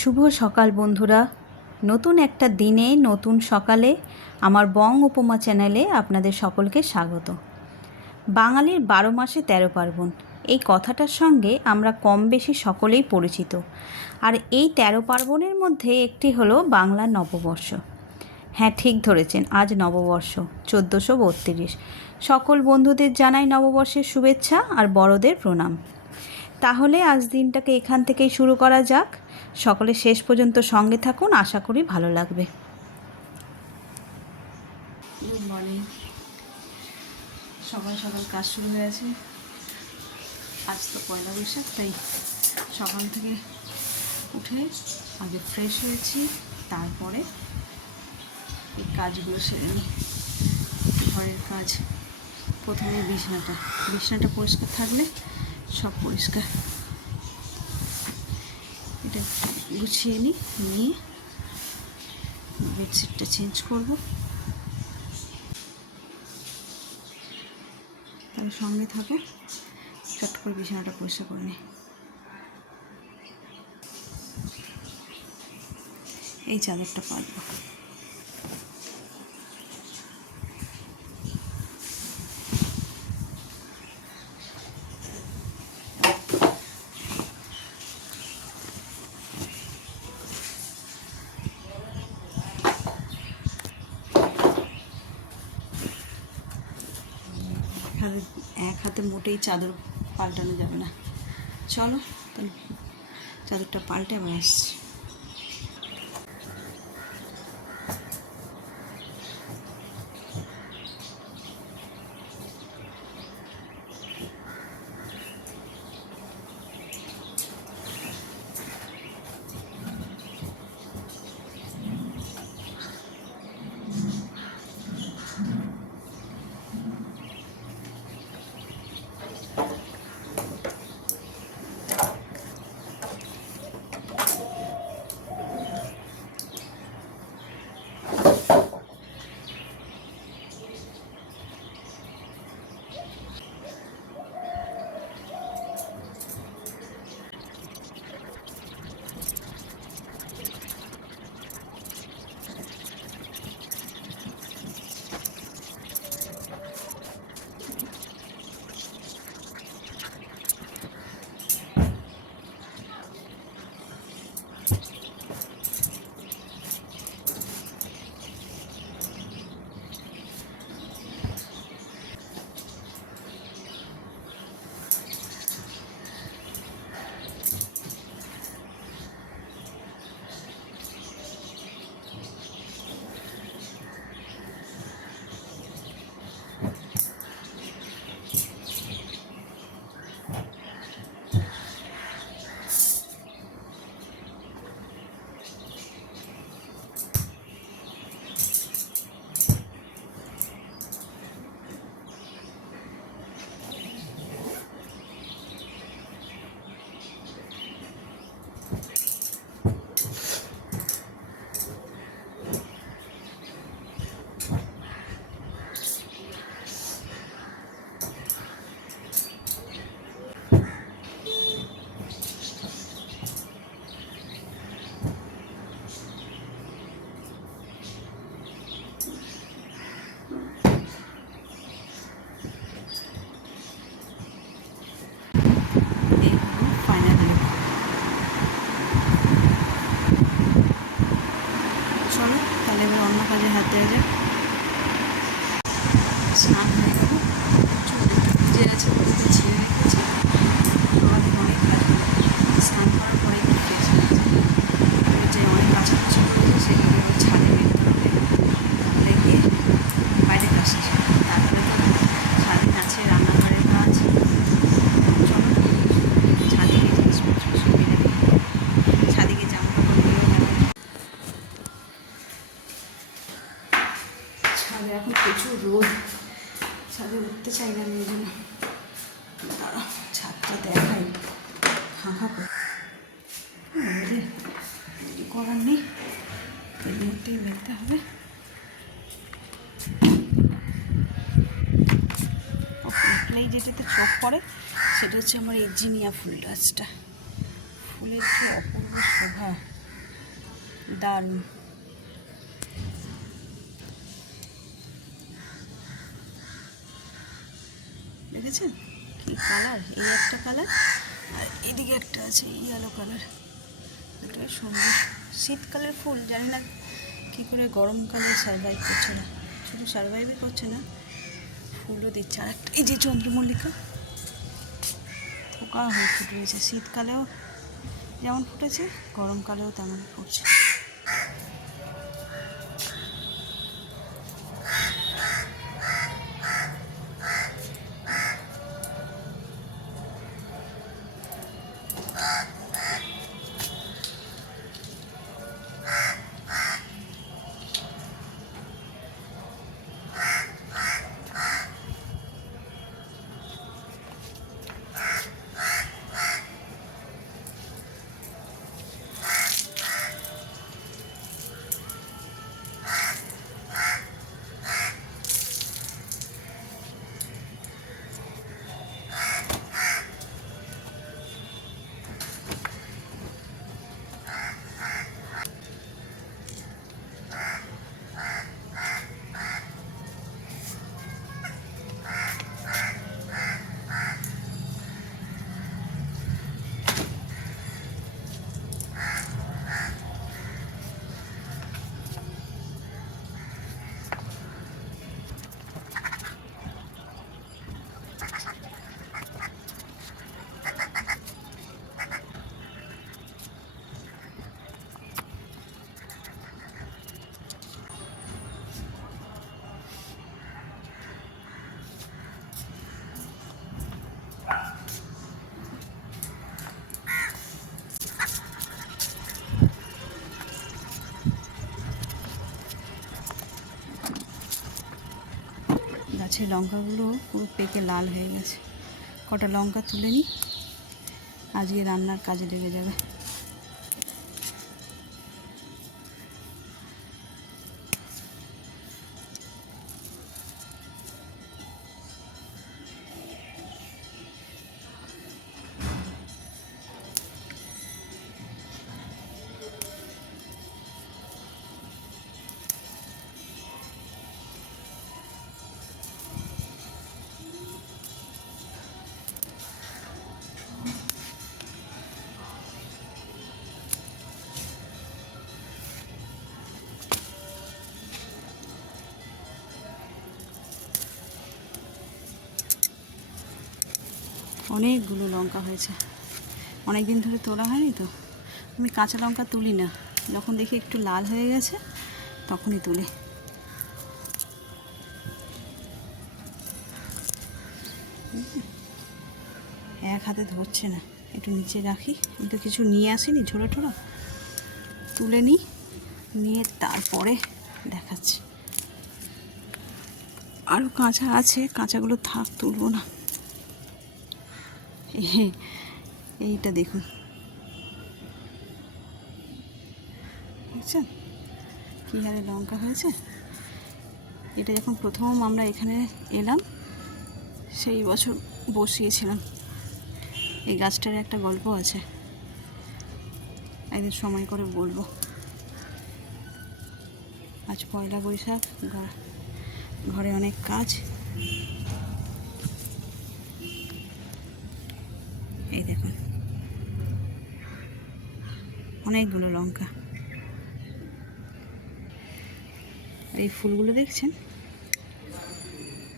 শুভ সকাল বন্ধুরা। নতুন একটা দিনে, নতুন সকালে আমার বং উপমা চ্যানেলে আপনাদের সকলকে স্বাগত। বাঙালির বারো মাসে তেরো পার্বণ। এই কথাটার সঙ্গে আমরা কম বেশি সকলেই পরিচিত। আর এই তেরো পার্বণের মধ্যে একটি হলো বাংলা নববর্ষ। হ্যাঁ ঠিক ধরেছেন, আজ নববর্ষ, চোদ্দোশো বত্রিশ। সকল বন্ধুদের জানাই নববর্ষের শুভেচ্ছা আর বড়দের প্রণাম। তাহলে আজ দিনটাকে এখান থেকেই শুরু করা যাক। সকলে শেষ পর্যন্ত সঙ্গে থাকুন, আশা করি ভালো লাগবে। গুড মর্নিং সকাল সকাল কাজ শুরু হয়ে আছে আজ তো পয়লা বৈশাখ, তাই সকাল থেকে উঠে আগে ফ্রেশ হয়েছি, তারপরে এই কাজগুলো সেরে নিই। ঘরের কাজ, প্রথমে বিছানাটা। বিছানাটা পরিষ্কার থাকলে সব পরিষ্কার। গুছিয়ে নিই, নিয়ে বেডশিটটা চেঞ্জ করব। তাহলে সঙ্গে থাকে, চট করে বিছানাটা পরিষ্কার করে নিই। এই চাদরটা পাতবো হাতে এক হাতে মোটেই চাদর পাল্টানো যাবে না। চলো তাহলে চাদরটা পাল্টে আবার আসছি। স্নান হয়ে গেল চুল আছে বলতে ছিঁড়ে রেখেছি আবার অনেক কাজ স্নান করার পরে একটু ফ্রেশ হয়েছে যে অনেক কাছাকাছি করেছে সেগুলো এবার ছাদে বেরোতে হবে তারপরে গিয়ে বাইরে কাজ শেষ হবে। তারপরে তো সারাদিন আছে রান্নাঘরের কাজ চলো ছাদে গিয়ে জিনিসপত্র সব মেলে দিই ছাদে গিয়ে জামা কাপড়গুলো মেলে দিই। ছাদে এখন প্রচুর রোদ ছাদে উঠতে চাই না আমি ওই জন্য দাঁড়া ছাদটা দেখাই ফাঁকা করে রোদে কিছু করার নেই এই মুহূর্তেই মেলতে হবে এই যেটাতে চোখ পড়ে সেটা হচ্ছে আমার এই জিনিয়া ফুল গাছটা। ফুলের কি অপূর্ব শোভা। দারুণ। দেখেছেন? কি কালার? এই একটা কালার আর এদিকে একটা আছে ইয়েলো কালার। এটা সুন্দর। শীতকালের ফুল, জানি না কী করে গরমকালে সার্ভাইভ করছে না। শুধু সার্ভাইভই করছে না, ফুলও দিচ্ছে। আর একটা এই যে চন্দ্রমল্লিকা। থোকা হয়ে ফুটে রয়েছে। শীতকালেও যেমন ফুটেছে গরমকালেও তেমন ফুটছে। গাছের লঙ্কাগুলো পুরো পেকে লাল হয়ে গেছে। কটা লঙ্কা তুলে নিই। আজকে রান্নার কাজে লেগে যাবে। অনেকগুলো লঙ্কা হয়েছে। অনেক দিন ধরে তোলা হয়নি তো। আমি কাঁচা লঙ্কা তুলি না। যখন দেখি একটু লাল হয়ে গেছে, তখনই তুলি। এক হাতে ধরছে না। একটু নিচে রাখি। আমি তো কিছু নিয়ে আসিনি, ঝোড়ো ঠোড়ো। তুলে নিই, নিয়ে তারপরে দেখাচ্ছি। আরও কাঁচা আছে, কাঁচাগুলো থাক, তুলবো না। এইটা দেখুন। বুঝছেন কী হারে লঙ্কা হয়েছে? এটা যখন প্রথম আমরা এখানে এলাম, সেই বছর বসিয়েছিলাম। এই গাছটার একটা গল্প আছে। একদিন সময় করে বলব। আজ পয়লা বৈশাখ ঘরে অনেক কাজ। এই দেখুন। অনেকগুলো লঙ্কা। এই ফুলগুলো দেখছেন?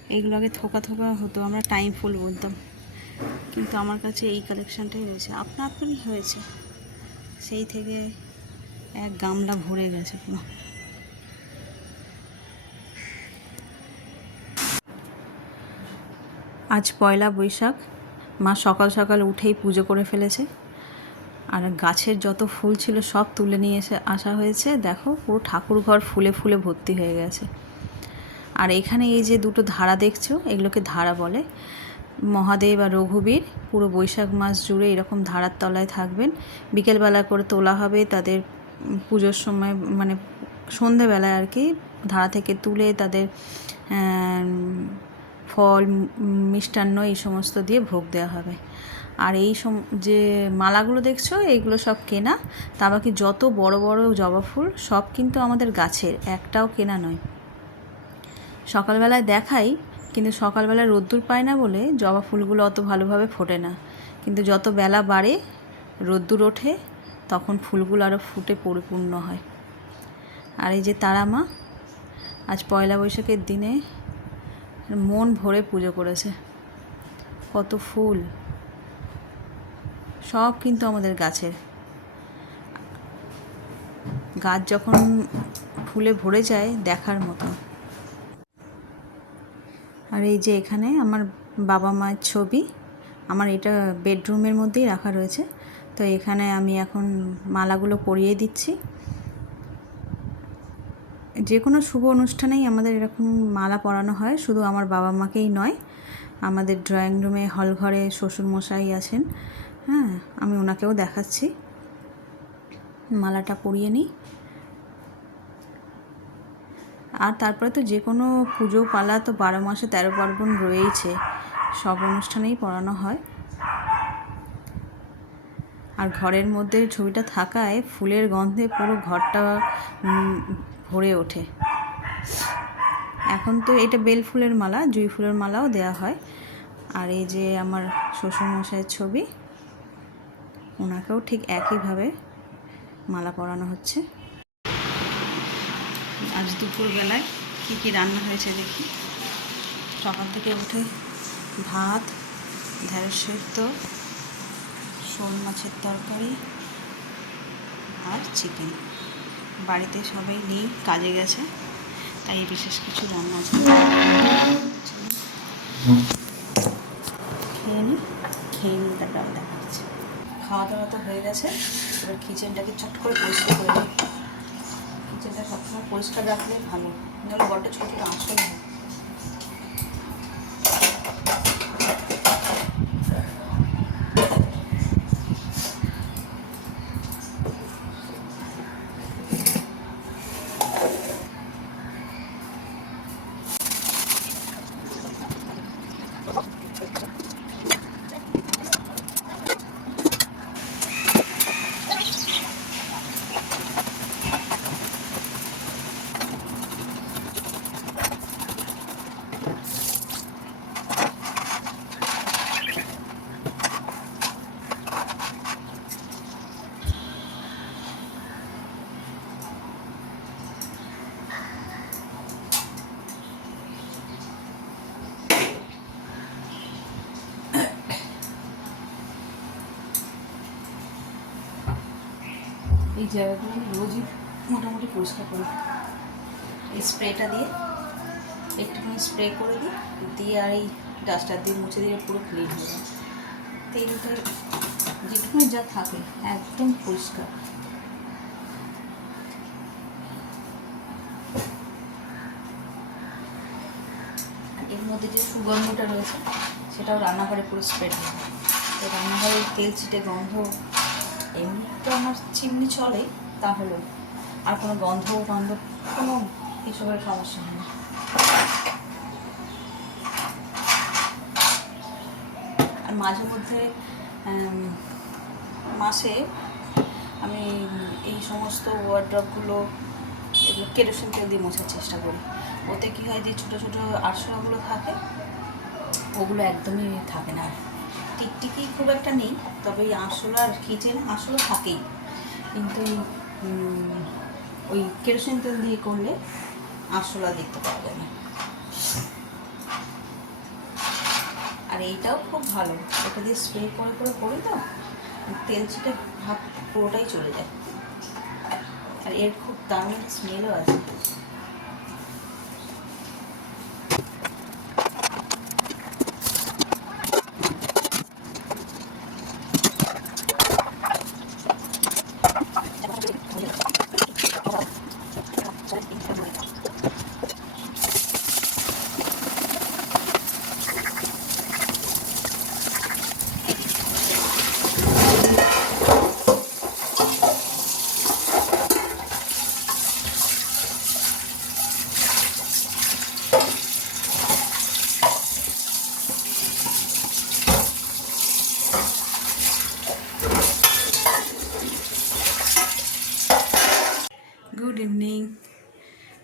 এইগুলো আগে থোকা থোকা হতো, আমরা টাইম ফুল বলতাম। কিন্তু আমার কাছে এই কালেকশানটাই রয়েছে। আপনা আপনি হয়েছে। সেই থেকে এক গামলা ভরে গেছে পুরো। আজ পয়লা বৈশাখ। মা সকাল সকাল উঠেই পুজো করে ফেলেছে। আর গাছের যত ফুল ছিল সব তুলে নিয়ে এসে আসা হয়েছে। দেখো, পুরো ঠাকুর ঘর ফুলে ফুলে ভর্তি হয়ে গেছে। আর এখানে এই যে দুটো ধারা দেখছ, এগুলোকে ধারা বলে। মহাদেব আর রঘুবীর পুরো বৈশাখ মাস জুড়ে এরকম ধারার তলায় থাকবেন। বিকেলবেলা করে তোলা হবে তাদের পুজোর সময় মানে সন্ধেবেলায় আর কি, ধারা থেকে তুলে তাদের ফল মিষ্টান্ন এই সমস্ত দিয়ে ভোগ দেওয়া হবে। আর এই সম, যে মালাগুলো দেখছ, এইগুলো সব কেনা। তা বাকি যত বড় বড় জবা ফুল, সব কিন্তু আমাদের গাছের, একটাও কেনা নয়। সকালবেলায় দেখাই, কিন্তু সকালবেলায় রোদ্দুর পায় না বলে জবা ফুলগুলো অত ভালোভাবে ফোটে না। কিন্তু যত বেলা বাড়ে, রোদ্দুর ওঠে, তখন ফুলগুলো আরও ফুটে পরিপূর্ণ হয়। আর এই যে তারা মা, আজ পয়লা বৈশাখের দিনে মন ভরে পুজো করেছে। কত ফুল। সব কিন্তু আমাদের গাছের। গাছ যখন ফুলে ভরে যায় দেখার মতো। আর এই যে এখানে আমার বাবা মায়ের ছবি, আমার এটা বেডরুমের মধ্যেই রাখা রয়েছে। তো এখানে আমি এখন মালাগুলো পরিয়ে দিচ্ছি। যে কোনো শুভ অনুষ্ঠানেই আমাদের এরকম মালা পরানো হয়, শুধু আমার বাবা মাকেই নয়। আমাদের ড্রয়িং রুমে হল ঘরে শ্বশুরমশাই আছেন হ্যাঁ আমি ওনাকেও দেখাচ্ছি। মালাটা পরিয়ে নিই। আর তারপরে তো যে কোনো পুজো পালা তো বারো মাসে তেরো পার্বণ রয়েইছে, সব অনুষ্ঠানেই পড়ানো হয়। আর ঘরের মধ্যে ছবিটা থাকায় ফুলের গন্ধে পুরো ঘরটা ভরে ওঠে। এখন তো এটা বেল ফুলের মালা, জুঁই ফুলের মালাও দেওয়া হয়। আর এই যে আমার শ্বশুরমশাইয়ের ছবি, ওনাকেও ঠিক একইভাবে মালা পরানো হচ্ছে। আজ দুপুরবেলায় কী কী রান্না হয়েছে দেখি। সকাল থেকে উঠে ভাত, ঢেঁড়স সেদ্ধ, শোল মাছের তরকারি আর চিকেন। বাড়িতে সবাই নেই, কাজে গেছে, তাই বিশেষ কিছু রান্না আছে। খেয়ে নিই খেয়ে দেখা খাওয়া দাওয়া তো হয়ে গেছে, এবার কিচেনটাকে চট করে পরিষ্কার করে দিই কিচেনটা সবসময় পরিষ্কার রাখলে ভালো, নাহলে বড্ড ছোটো ছোটো আসল হয় এই জায়গাগুলো আমি রোজই মোটামুটি পরিষ্কার করি এই স্প্রেটা দিয়ে একটুখানি স্প্রে করে দিই, দিয়ে আর এই ডাস্টার দিয়ে মুছে দিয়ে পুরো ক্লিন হয়ে যায়। তেলটা যেটুকুনি যা থাকে একদম পরিষ্কার। এর মধ্যে যে সুগন্ধটা রয়েছে, সেটাও রান্নাঘরে পুরো স্প্রেড হয় তো রান্নাঘরে তেল ছিটে গন্ধ এমনি তো আমার চিমনি চলে তাহলেও আর কোনো গন্ধ গন্ধ, কোনো এসবের সমস্যা হয় না। আর মাঝে মধ্যে মাসে আমি এই সমস্ত ওয়ার্ড্রপগুলো এগুলো কেরোসিন তেল দিয়ে মোছার চেষ্টা করি। ওতে কী হয় যে ছোটো ছোটো আরশোলাগুলো থাকে, ওগুলো একদমই থাকে না। টিকটিকি খুব একটা নেই, তবে এই আরশোলার কিচেন আরশোলা থাকেই। কিন্তু ওই কেরোসিন তেল দিয়ে করলে আরশোলা দেখতে পাওয়া যায় না। আর এইটাও খুব ভালো এটা দিয়ে স্প্রে করে করে করি তো, তেল ছিটে ভাব পুরোটাই চলে যায়। আর এর খুব দারুণ স্মেলও আছে।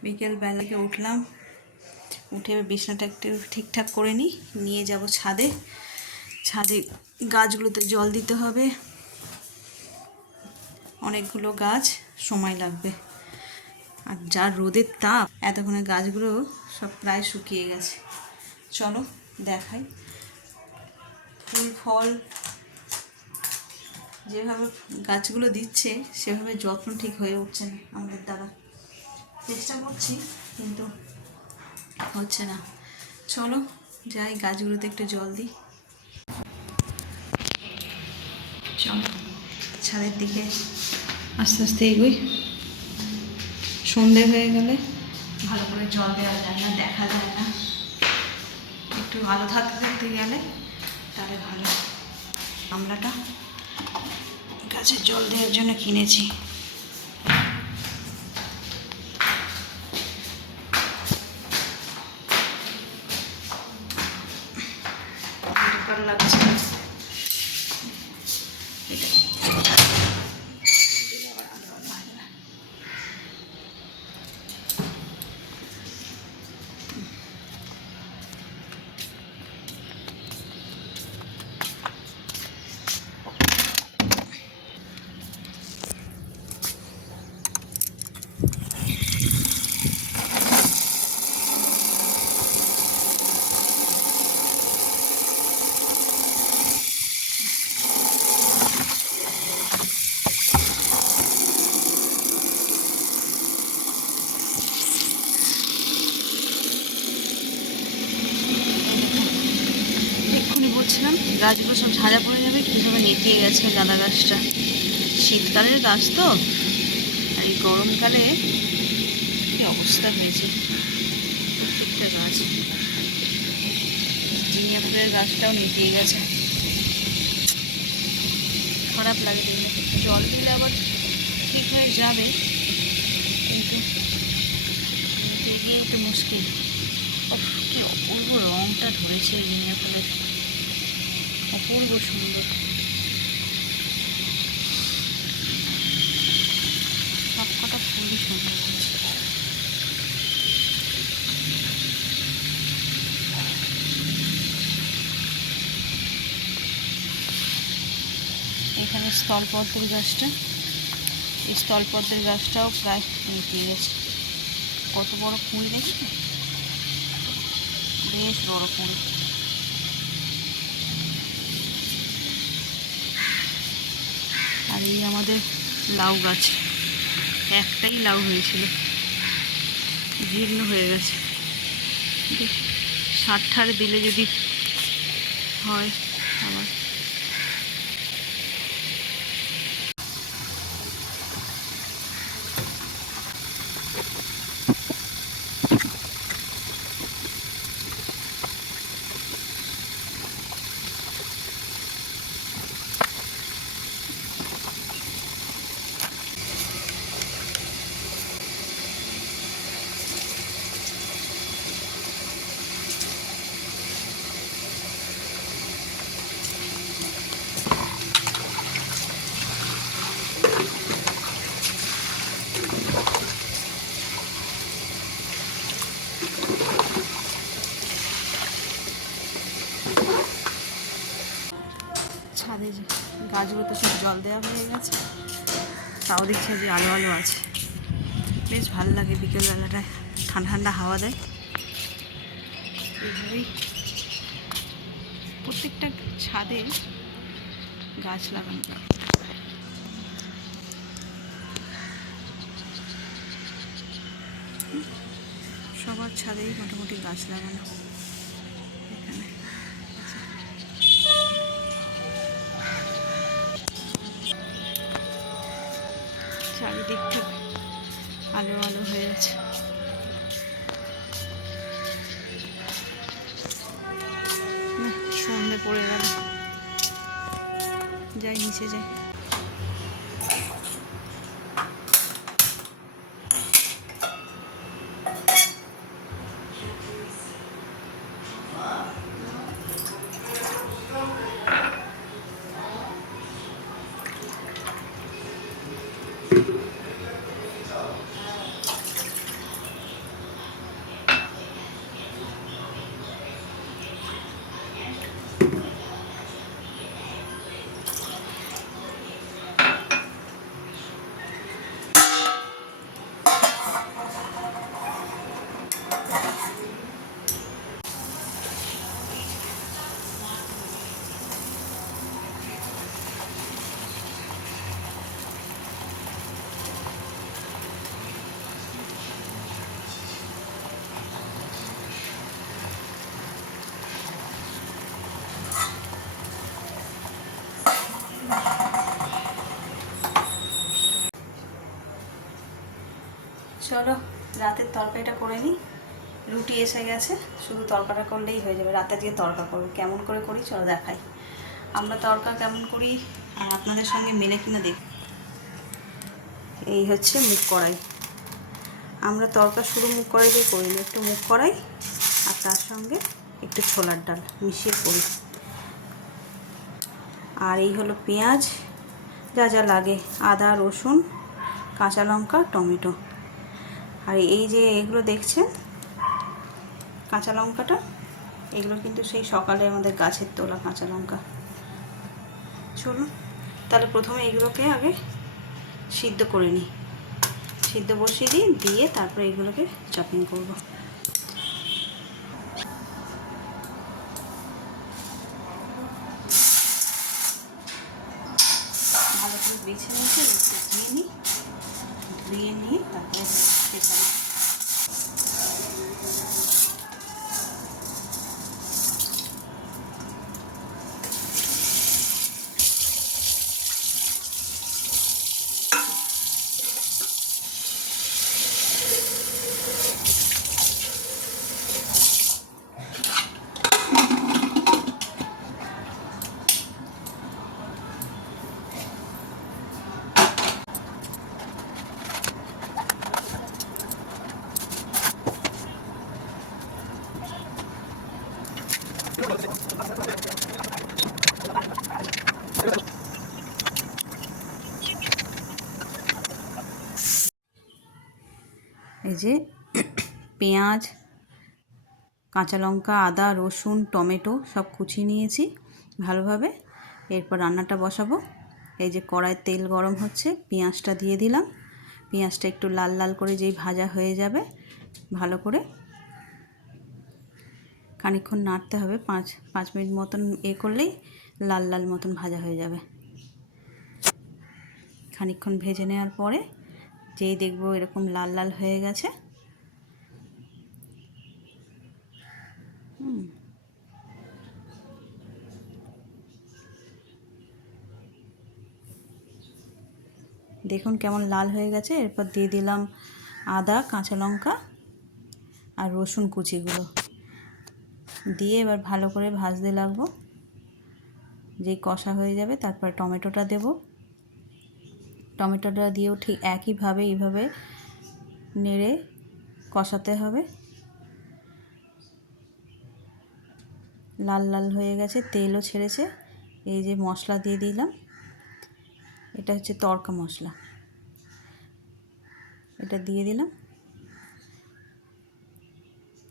বিকেল বেলাকে উঠলাম, উঠে বিছনাটা একটু ঠিকঠাক করে নিই, নিয়ে যাব ছাদে। ছাদে গাছগুলোতে জল দিতে হবে। অনেকগুলো গাছ, সময় লাগবে। আর যা রোদের তাপ, এতক্ষণে গাছগুলো সব প্রায় শুকিয়ে গেছে। চলো দেখাই। ফুল, ফল, যেভাবে গাছগুলো দিচ্ছে, সেভাবে যত্ন ঠিক হয়ে উঠছে না আমাদের দ্বারা। চেষ্টা করছি, কিন্তু হচ্ছে না। চলো, যাই, গাছগুলোতে একটু জল দিই। চলো, ছাদের দিকে আস্তে আস্তে এগোই। সন্ধে হয়ে গেলে ভালো করে জল দেওয়া যায় না, দেখা যায় না। একটু আলো থাকতে থাকতে গেলে তাহলে ভালো। গামলাটা গাছের জল দেওয়ার জন্য কিনেছি ভালো লাগছে না। এটা দিলে আবার আলো আলো হয় না। এক্ষুনি বলছিলাম গাছগুলো সব ঝাঁঝা পড়ে যাবে কীভাবে নেতিয়ে গেছে গাঁদা গাছটা। শীতকালের গাছ তো, আর এই গরমকালে কী অবস্থা হয়েছে? প্রত্যেকটা গাছ। জিনিয়া ফুলের গাছটাও নেতিয়ে গেছে। খারাপ লাগে দেখলে জল দিলে আবার ঠিক হয়ে যাবে, কিন্তু নিতে গিয়ে একটু মুশকিল। কি অপূর্ব রংটা ধরেছে জিনিয়া ফুলের। অপূর্ব সুন্দর। সুন্দর এখানে স্থলপদ্মের গাছটা। এই স্থলপদ্মের গাছটাও প্রায় মিটিয়ে গেছে। কত বড় কুঁড়ি দেখেছ? বেশ বড় কুঁড়ি আর এই আমাদের লাউ গাছ। একটাই লাউ হয়েছিল। জীর্ণ হয়ে গেছে। সার ঠার দিলে যদি হয় আবার ছাদে যে গাছগুলোতে সব জল দেওয়া হয়ে গেছে। তাও দেখছে যে আলো আলো আছে। বেশ ভালো লাগে বিকেলবেলাটায়। ঠান্ডা ঠান্ডা হাওয়া দেয়। এইভাবেই প্রত্যেকটা ছাদে গাছ লাগানো সবার ছাদেই মোটামুটি গাছ লাগানো। আলো আলো হয়ে আছে সন্ধে পড়ে গেল যাই নিচে যাই চলো, রাতের তরকারিটা করে নিই। রুটি এসে গেছে, শুধু তরকাটা করলেই হয়ে যাবে। রাতে দিয়ে তরকা করব। কেমন করে করি চলো দেখাই। আমরা তরকা কেমন করি, আর আপনাদের সঙ্গে মেলে কিনা দেখ। এই হচ্ছে মুখ কড়াই। আমরা তরকা শুরু মুখ কড়াই দিয়ে করি না, একটু মুখ কড়াই আর তার সঙ্গে একটু ছোলার ডাল মিশিয়ে করি। আর এই হলো পেঁয়াজ, যা যা লাগে, আদা, রসুন, কাঁচা লঙ্কা, টমেটো। আর এই যে এগুলো দেখছেন? কাঁচা লঙ্কাটা? এগুলো কিন্তু সেই সকালে আমাদের গাছের তোলা কাঁচা লঙ্কা। চলুন, তাহলে প্রথমে এগুলোকে আগে সিদ্ধ করে নিই। সিদ্ধ বসিয়ে দিই, দিয়ে তারপরে এগুলোকে চপিং করব। বেছে নিয়েছে ধুয়ে নিই। ধুয়ে নিয়ে তারপরে que যে পেঁয়াজ, কাঁচা লঙ্কা, আদা, রসুন, টমেটো সব কুচিয়ে নিয়েছি ভালোভাবে। এরপর রান্নাটা বসাবো। এই যে কড়াইয়ের তেল গরম হচ্ছে, পেঁয়াজটা দিয়ে দিলাম। পেঁয়াজটা একটু লাল লাল করে যেই ভাজা হয়ে যাবে, ভালো করে খানিকক্ষণ নাড়তে হবে। পাঁচ পাঁচ মিনিট মতন এ করলেই লাল লাল মতন ভাজা হয়ে যাবে। খানিকক্ষণ ভেজে নেওয়ার পরে যেই দেখব এরকম লাল লাল হয়ে গেছে। হুম। দেখুন কেমন লাল হয়ে গেছে। এরপর দিয়ে দিলাম আদা, কাঁচা লঙ্কা আর রসুন কুচিগুলো। দিয়ে এবার ভালো করে ভাজতে লাগবো। যেই কষা হয়ে যাবে তারপর টমেটোটা দেব। টমেটোটা দিয়েও ঠিক একইভাবে, এইভাবে নেড়ে কষাতে হবে। লাল লাল হয়ে গেছে, তেলও ছেড়েছে। এই যে মশলা দিয়ে দিলাম, এটা হচ্ছে তড়কা মশলা। এটা দিয়ে দিলাম।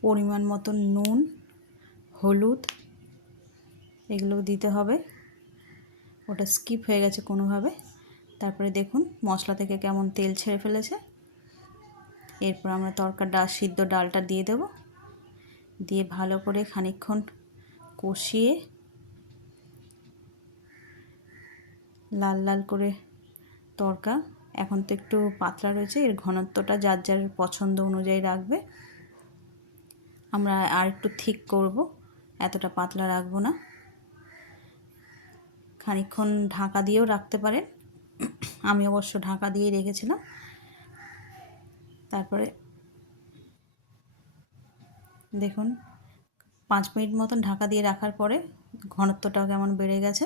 পরিমাণ মতো নুন, হলুদ, এগুলো দিতে হবে। ওটা স্কিপ হয়ে গেছে কোনোভাবে। তারপরে দেখুন মশলা থেকে কেমন তেল ছেড়ে ফেলেছে। এরপর আমরা তরকার ডাল সিদ্ধ ডালটা দিয়ে দেব। দিয়ে ভালো করে খানিকক্ষণ কষিয়ে লাল লাল করে তরকা। এখন তো একটু পাতলা রয়েছে, এর ঘনত্বটা যার যার পছন্দ অনুযায়ী রাখবে। আমরা আর একটু ঠিক করব, এতটা পাতলা রাখব না। খানিকক্ষণ ঢাকা দিয়েও রাখতে পারেন। আমি অবশ্য ঢাকা দিয়েই রেখেছিলাম। তারপরে দেখুন, পাঁচ মিনিট মতন ঢাকা দিয়ে রাখার পরে ঘনত্বটাও কেমন বেড়ে গেছে।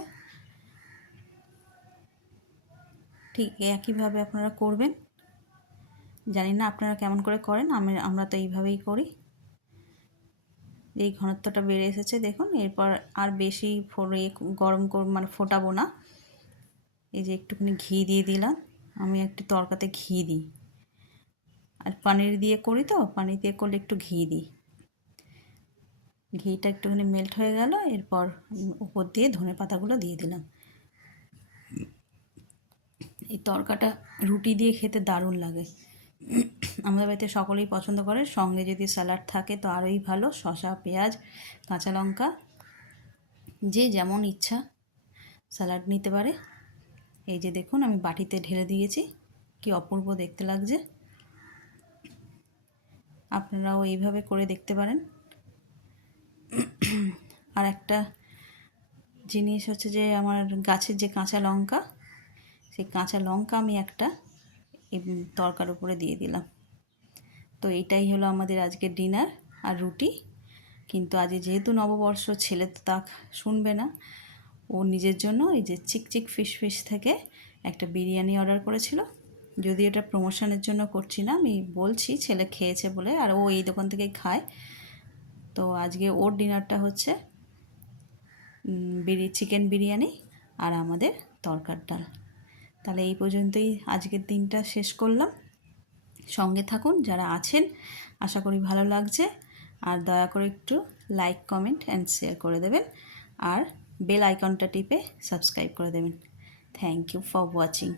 ঠিক একইভাবে আপনারা করবেন। জানি না আপনারা কেমন করে করেন, আমি, আমরা তো এইভাবেই করি। এই ঘনত্বটা বেড়ে এসেছে, দেখুন, এরপর আর বেশি ফোড়ে, গরম মানে ফোটাবো না। এই যে একটুখানি ঘি দিয়ে দিলাম। আমি একটু তরকাতে ঘি দিই। আর পানির দিয়ে করি তো পানি দিয়ে করলে একটু ঘি দিই। ঘিটা একটুখানি মেল্ট হয়ে গেল, এরপর উপর দিয়ে ধনে পাতাগুলো দিয়ে দিলাম। এই তরকাটা রুটি দিয়ে খেতে দারুণ লাগে। আমাদের বাড়িতে সকলেই পছন্দ করে। সঙ্গে যদি স্যালাড থাকে তো আরোই ভালো। শসা, পেঁয়াজ, কাঁচা লঙ্কা, যে যেমন ইচ্ছা স্যালাড নিতে পারে। এই যে দেখুন, আমি বাটিতে ঢেলে দিয়েছি। কি অপূর্ব দেখতে লাগছে। আপনারাও এইভাবে করে দেখতে পারেন। আর একটা জিনিস হচ্ছে যে, আমার গাছের যে কাঁচা লঙ্কা, সেই কাঁচা লঙ্কা আমি একটা তরকার উপরে দিয়ে দিলাম। তো এইটাই হলো আমাদের আজকের ডিনার আর রুটি। কিন্তু আজ যেহেতু নববর্ষ, ছেলে তো তা শুনবে না। ও নিজের জন্য এই যে চিক চিক ফিশ ফিশ থেকে একটা বিরিয়ানি অর্ডার করেছিল। যদি এটা প্রমোশনের জন্য করছি না, আমি বলছি ছেলে খেয়েছে বলে, আর ও এই দোকান থেকেই খায়। তো আজকে ওর ডিনারটা হচ্ছে বিরি, চিকেন বিরিয়ানি আর আমাদের তরকার ডাল। তাহলে এই পর্যন্তই আজকের দিনটা শেষ করলাম। সঙ্গে থাকুন, যারা আছেন, আশা করি ভালো লাগছে। আর দয়া করে একটু লাইক কমেন্ট অ্যান্ড শেয়ার করে দেবেন। আর বেল আইকনটা টিপে সাবস্ক্রাইব করে দেবেন। Thank you for watching